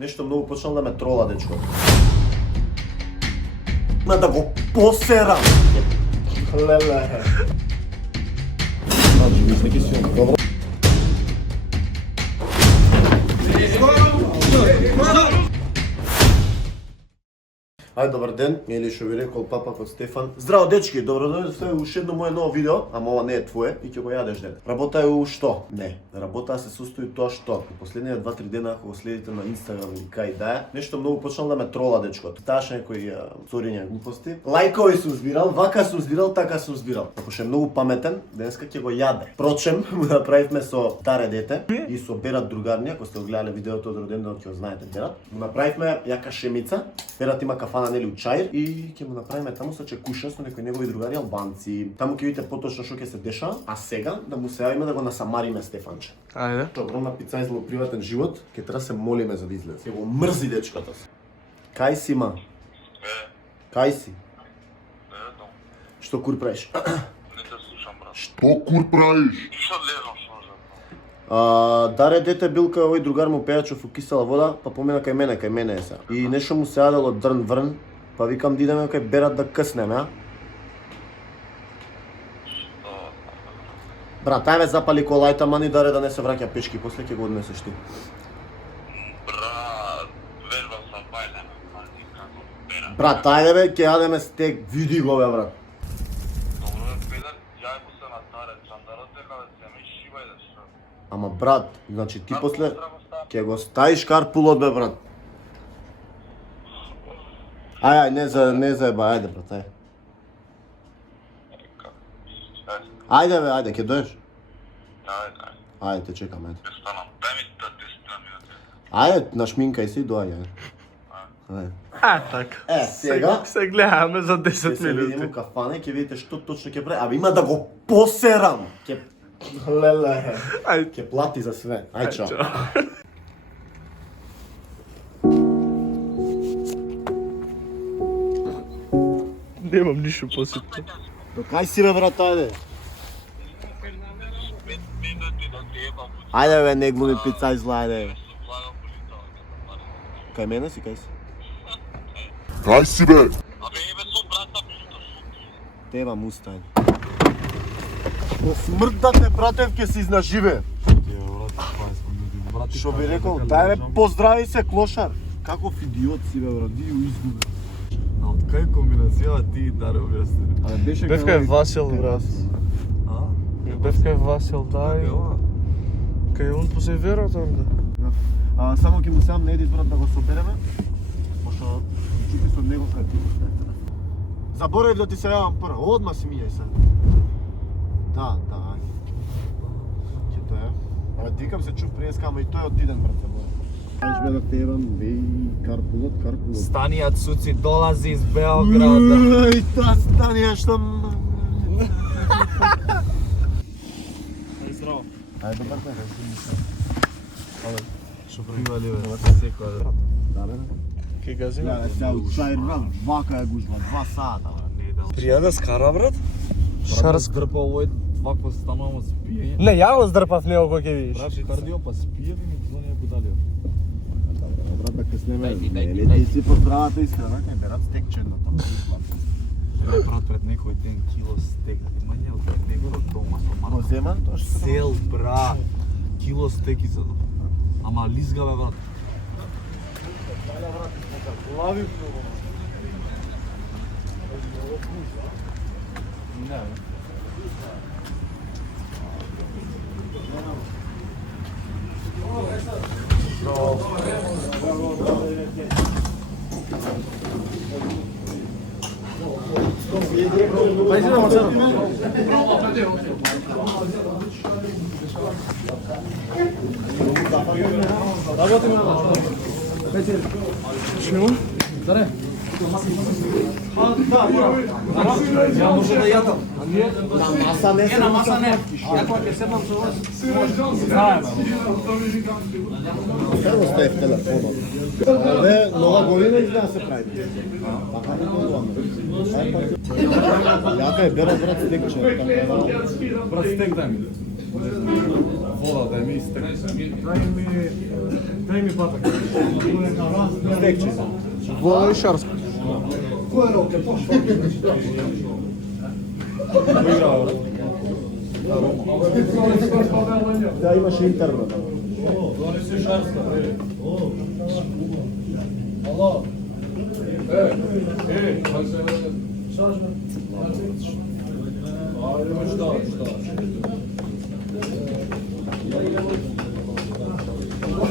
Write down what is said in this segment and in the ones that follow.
Нешто многу почнал да ме трола, дечко. Има да го посерам. Леле. Мисле ки си добро. Ај, добар ден, или што ви рекол папак од Стефан. Здраво дечки, добро дојдовте уште едно моје ново видео, ама ова не е твое и ќе го јадеш ден. Работа е у што? Не, работа се состои тоа што. Во последните 2-3 дена ако го следите на Инстаграм или кај да е, нешто многу почнал да ме трола дечко. Таш некои цурења глупости. Лајкови сум збирал, вака сум збирал, така сум збирал. Ако ше многу паметен, денеска ќе го јаде. Прочем, му направивме со Таре дете и со Берат другарни, ако сте го гледале видеото од роденденот ќе го знаете Берат. Му направивме јака шемица. Берат има кафана нели чаир и ќе му направиме таму со чекуша со некои негови другари албанци. Таму ќе видите поточно што ќе се деша, а сега да му се јавиме да го насамариме Стефанче. Ајде. Огромна пица изло приватен живот, ќе треба се молиме за да излезе. Ќе го мрзи дечката се. Кај си ма? Кај си? Што кур правиш? Не те слушам, брат. Што кур правиш? Што лежам, што можам? Даре дете бил кај овој другар му пејачов у кисела вода, па помина кај мене е сега. И нешто му се јадело дрн врн, па викам да идеме кај Берат да къснеме, а? Брат, ајме запали колајта, мани Даре да не се враќа пешки, после ќе го однесеш ти. Брат, вежбам сам бајлен, никако бера. Брат, ајде бе, ќе јадеме стек, види го бе, брат. Добро бе, педер, јај му се на Таре, чандарот дека да се ме шивај да што. Ама брат, значи ти после Карпулот треба ќе го ставиш карпулот бе, брат. Ај, не заеба, ајде брат, ајде. Ајде бе, ајде, ќе дојдеш? Ајде, Ајде, те чекам, ајде. ќе станам. Дај ми да 10 минути. Ајде, нашминкај се и доаѓа, ајде. Ајде. Така. Сега Се гледаме за ќе 10 се видиме минути. у кафане, ќе видите што точно ќе прави. Абе има да го посерам. Ќе леле. Ајде. Ќе плати за све. Ај чао. Немам ништо посетно. До кај си бе брат, ајде? 5 минути да ти ебам. Ајде бе, не глуми пица изла, ајде. Влагам полицава, Кај мене си, кај си? Кај си бе? Абе, ебе, со брата минута, што? Те имам уста, ајде. По смрт да те братев ќе се изнаживе. Што би рекол, дај бе, поздрави се клошар. Каков идиот си бе брат, ди ја изгуби. А од кај комбинација ти и Даре објасни? Абе беше Бев кај Васил, брат. А? Бев кај Васил, да, и... Кај он по северот, онда. Само ќе му сеам на Едис брат да го собереме, пошто чупи со него кај ти. Заборев да ти се јавам прво, одма си мијај се. Да, ајде. Ќе тоа е. Абе дикам се чув преска, ама и тој одиден брат заборев. Кажеш бе да те ебам, бе карпулот. Станија Цуци долази из Београда. Уј, та станија што... Здраво. Ајде добар ден. Што привали бе? Секоја да. Да бе. Ке газиме? Ја, сега у чаир брат, вака е гужба, 2 сата. Прија да скара, брат? Шарс здрпа овој вакво станувам од спиење. Не, ја го здрпав него кој ќе видиш. Брат, кардио па спиеви ми звонија будалио. Брат, да къснеме, не ти си поздравата искрена, кај Берат стекче едно таму. Брат, пред некој ден кило стек, имање од некој дома со Го марка. земан, тоа што Сел, брат. Кило стек и задо. Ама лизга бе, брат. Лави Чего? Ја може да јадам. на маса не се. На маса не. Јако ќе седнам со вас. Прво сте в телефонот. Абе, нова година изгледа да се прави. Така не говорам. Јака е Берат брат стекче. Брат, стек дај ми. Вода да ми изтекне. Дай ми папак. Стекче. Вода и шарска. Да, имаше интернет.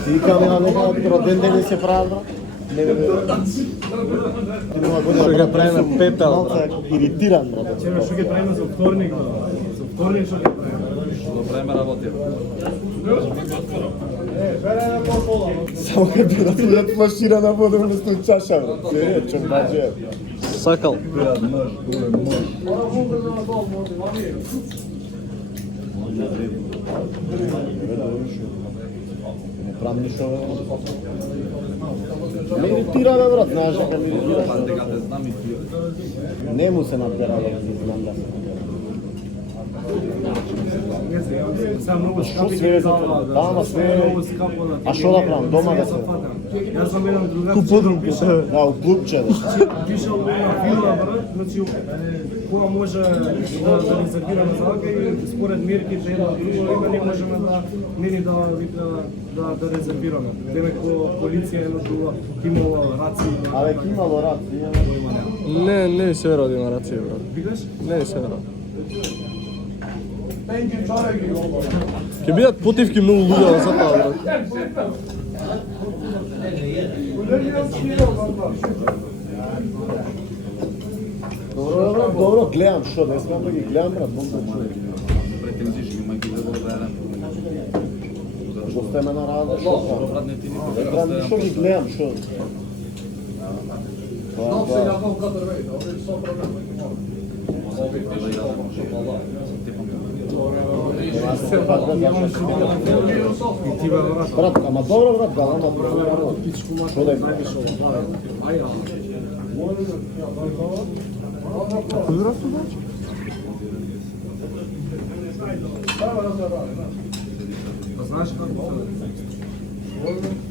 Ти камера нека роден ден се прави, брат? Не бе. Нова година Што ќе прави на пепел, брат. Иритиран, брат. Чеме што ќе правиме за вторник, брат? За вторник што ќе правиме? Да време работи. Само ќе би разлијат флаширана вода вместо чаша, брат. Се речем, баđe. Сакал. Правам ништо. Ме иритира, бе, брат, знаеш дека ме иритира. Дека те знам и ти. Не му се набера, да не знам да се набера. Сега многу Што скапи све, зала, да, ама све. многу скапо да. А што да правам, дома да се? Јас сам еден другар. Куподрум пише. Да, у клубче, да. Пишал на вила, брат, значи кога може да резервираме залка и според мерките едно друго има не можеме да нени да резервираме. Демек полиција едно друго имало раци. Абе, ки имало рад, Не се верува да има рација, брат. Викаш? Не се верува. Ќе бидат потивки многу луѓе за тоа, брат. Добро, брат, добро, гледам, шо, не смеам да ги гледам, брат, много човек. Претензиш, има ги да го верам. Што сте ме на работа, шо Добро, правам? брат, не ти никога. Брат, шо ги гледам, шо? И ти бе, брат. Брат, ама добро, брат, галама, шо да е? Кој брат обаче? Знаеш како?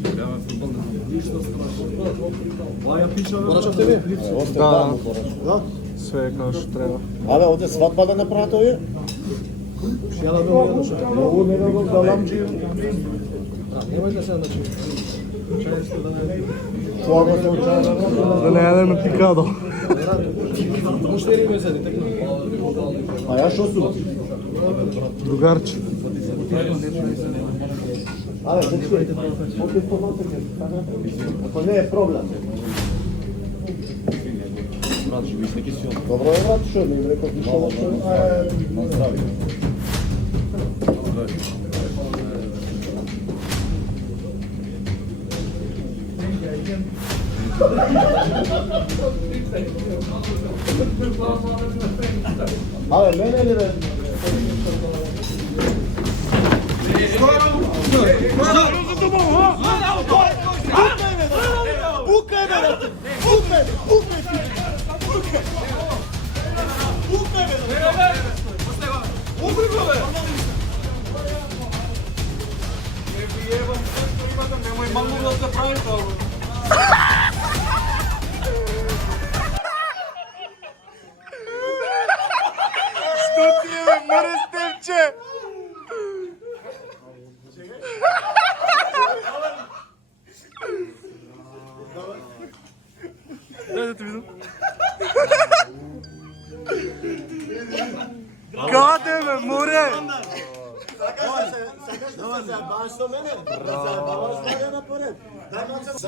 Играме фудбал, не знам. Ништо страшно. Лаја пиша, бе. Порачав тебе? Осте таму, порачав. Да? Све како што треба. Абе, оде свадба да не прават овие? Ја да бе едно Многу не го галамджи. Немој да се начи. Тоа го се учава. Да не јадем на пикадо. А ја шо сум? Другарче. Абе, зачуј, оде помалку ако не е проблем. Брат, живиш неки си од. Добро е, брат, шо ми реков ништо. На здравје. Абе, мене ли бе? Пукај бе, брате! Пукај! Дай да те видам. Каде бе, море? Сакаш да се заебаваш со мене? Да се заебаваш с мене напоред.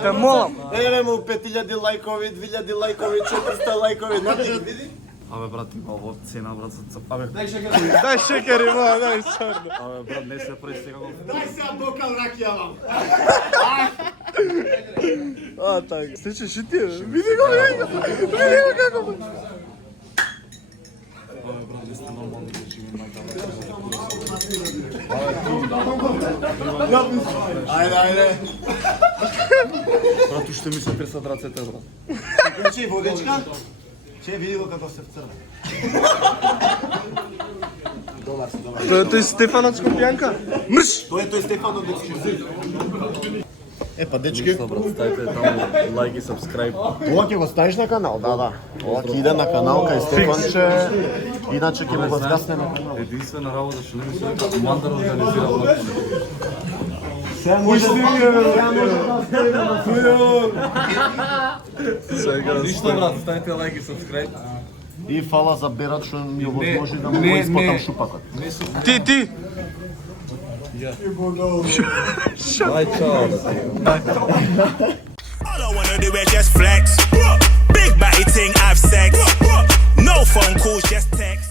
Те молам. Еве му 5000 лајкови, 2000 лајкови, 400 лајкови. Знаете, види? Абе, брат, има ово цена, брат, за... Абе, Дай шекер има, дай сорно. абе, брат, не се прави сега го... Дај се бокал ракија вам. А, така. Стичеш и ти, бе. Види го, види го како бе. Абе, брат, не сте нормални да живим, мајка, Ајде. брат, уште ми се тресат рацете, брат. Значи, водечка? Че, види го како се вцрва. To jest Stefan od Skopjanka? Mrš! Той е Стефан от Ексклюзив. Па, дечки, брат, ставите там лайк и subscribe. ова ќе го ставиш на канал, да. Ова ќе иде на канал кај Стефанче, иначе ќе ме го згасне на канал. Единствена работа што не ми се дека Мандар организира влог. Сега може да ставим на филм. Ништо брат, ставите лайк и subscribe. И фала за Берат што ми овозможи да му го испотам шупакот. Ти! Ај чао. All I wanna do is just flex. Big body thing, have sex. No phone calls, just text.